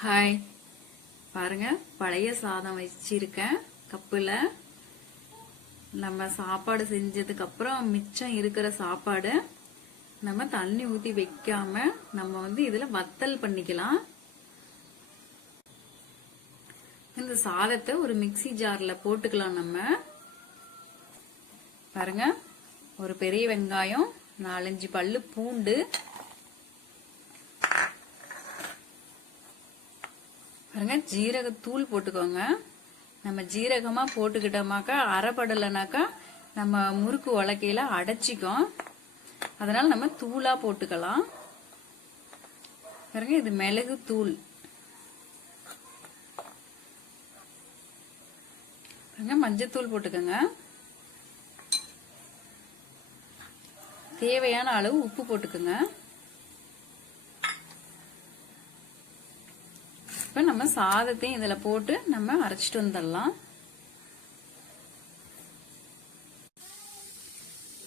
Hi, பாருங்க பழைய சாதம் வச்சிருக்கேன் கப்புல. நம்ம சாப்பாடு செஞ்சதுக்கு அப்புறம் மிச்சம் இருக்கிற சாப்பாடு நம்ம தண்ணி ஊத்தி வைக்காம நம்ம இதுல வத்தல் பண்ணிக்கலாம். இந்த சாதத்தை ஒரு மிக்ஸி ஜார்ல போட்டுக்கலாம். நம்ம பாருங்க, ஒரு பெரிய வெங்காயம், 4-5 பல்லு பூண்டு, பாருங்க ஜீரகத்தூள் போட்டுக்கோங்க. நம்ம ஜீரகமா போட்டுக்கிட்டோமாக்கா அரைப்படலைனாக்கா நம்ம முறுக்கு உலக்கையில அடைச்சிக்கும். அதனால நம்ம தூளா போட்டுக்கலாம். பாருங்க, இது மிளகு தூள். பாருங்க, மஞ்சத்தூள் போட்டுக்கோங்க. தேவையான அளவு உப்பு போட்டுக்கோங்க. இப்ப நம்ம சாதத்தையும் இதுல போட்டு நம்ம அரைச்சிட்டு வந்துடலாம்.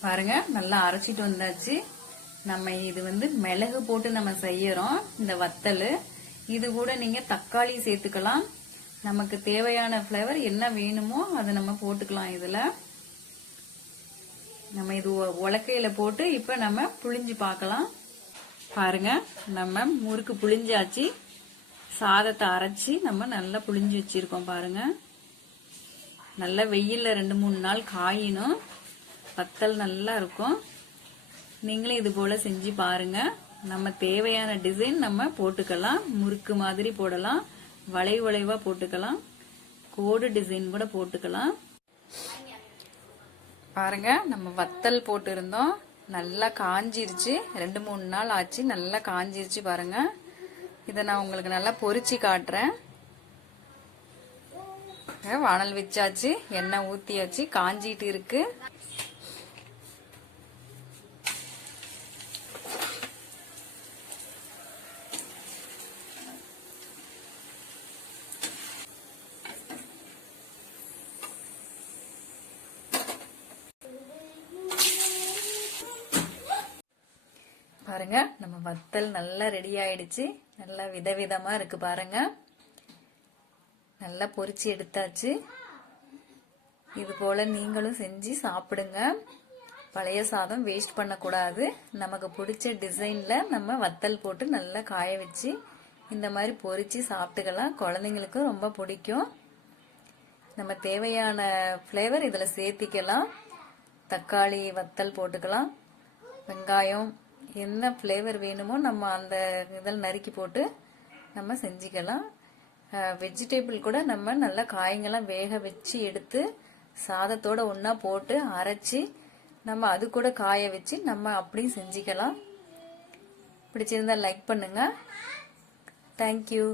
பாருங்க, நல்லா அரைச்சிட்டு வந்தாச்சு. நம்ம இது மிளகு போட்டு நம்ம செய்யறோம் இந்த வத்தல். இது கூட நீங்க தக்காளி சேர்த்துக்கலாம். நமக்கு தேவையான ஃபிளேவர் என்ன வேணுமோ அதை நம்ம போட்டுக்கலாம். இதுல நம்ம இது உலக்கையில போட்டு இப்ப நம்ம புளிஞ்சு பார்க்கலாம். பாருங்க, நம்ம முறுக்கு புளிஞ்சாச்சு. சாதத்தை அரைச்சி நம்ம நல்லா புளிஞ்சு வச்சிருக்கோம். பாருங்க, நல்லா வெயில்ல 2-3 நாள் காயணும். வத்தல் நல்லா இருக்கும். நீங்களும் இது போல செஞ்சு பாருங்க. நம்ம தேவையான டிசைன் நம்ம போட்டுக்கலாம். முறுக்கு மாதிரி போடலாம், வளைவு வளைவா போட்டுக்கலாம், கோடு டிசைன் கூட போட்டுக்கலாம். பாருங்க, நம்ம வத்தல் போட்டு இருந்தோம், நல்லா காஞ்சிருச்சு. 2-3 நாள் ஆச்சு, நல்லா காஞ்சிருச்சு. பாருங்க, இதை நான் உங்களுக்கு நல்லா பொரிச்சு காட்டுறேன். வானல் வச்சாச்சு, எண்ணெய் ஊத்தியாச்சு, காஞ்சிட்டு இருக்கு. பாருங்க, நம்ம வத்தல் நல்லா ரெடி ஆயிடுச்சு. நல்லா விதவிதமா இருக்கு. பாருங்க, நல்லா பொரிச்சு எடுத்தாச்சு. இது போல நீங்களும் செஞ்சு சாப்பிடுங்க. பழைய சாதம் வேஸ்ட் பண்ணக்கூடாது. நமக்கு பிடிச்ச டிசைன்ல நம்ம வத்தல் போட்டு நல்லா காய வச்சு இந்த மாதிரி பொரிச்சு சாப்பிட்டுக்கலாம். குழந்தைங்களுக்கு ரொம்ப பிடிக்கும். நம்ம தேவையான ஃப்ளேவர் இதுல சேர்த்திக்கலாம். தக்காளி வத்தல் போட்டுக்கலாம், வெங்காயம், என்ன ஃப்ளேவர் வேணுமோ நம்ம அந்த இதில் நறுக்கி போட்டு நம்ம செஞ்சுக்கலாம். வெஜிடபிள் கூட நம்ம நல்லா காய்கள்லாம் வேக வச்சு எடுத்து சாதத்தோட ஒன்றா போட்டு அரைச்சி நம்ம அது கூட காய வச்சு நம்ம அப்படியும் செஞ்சுக்கலாம். பிடிச்சிருந்தா லைக் பண்ணுங்க. தேங்க்யூ.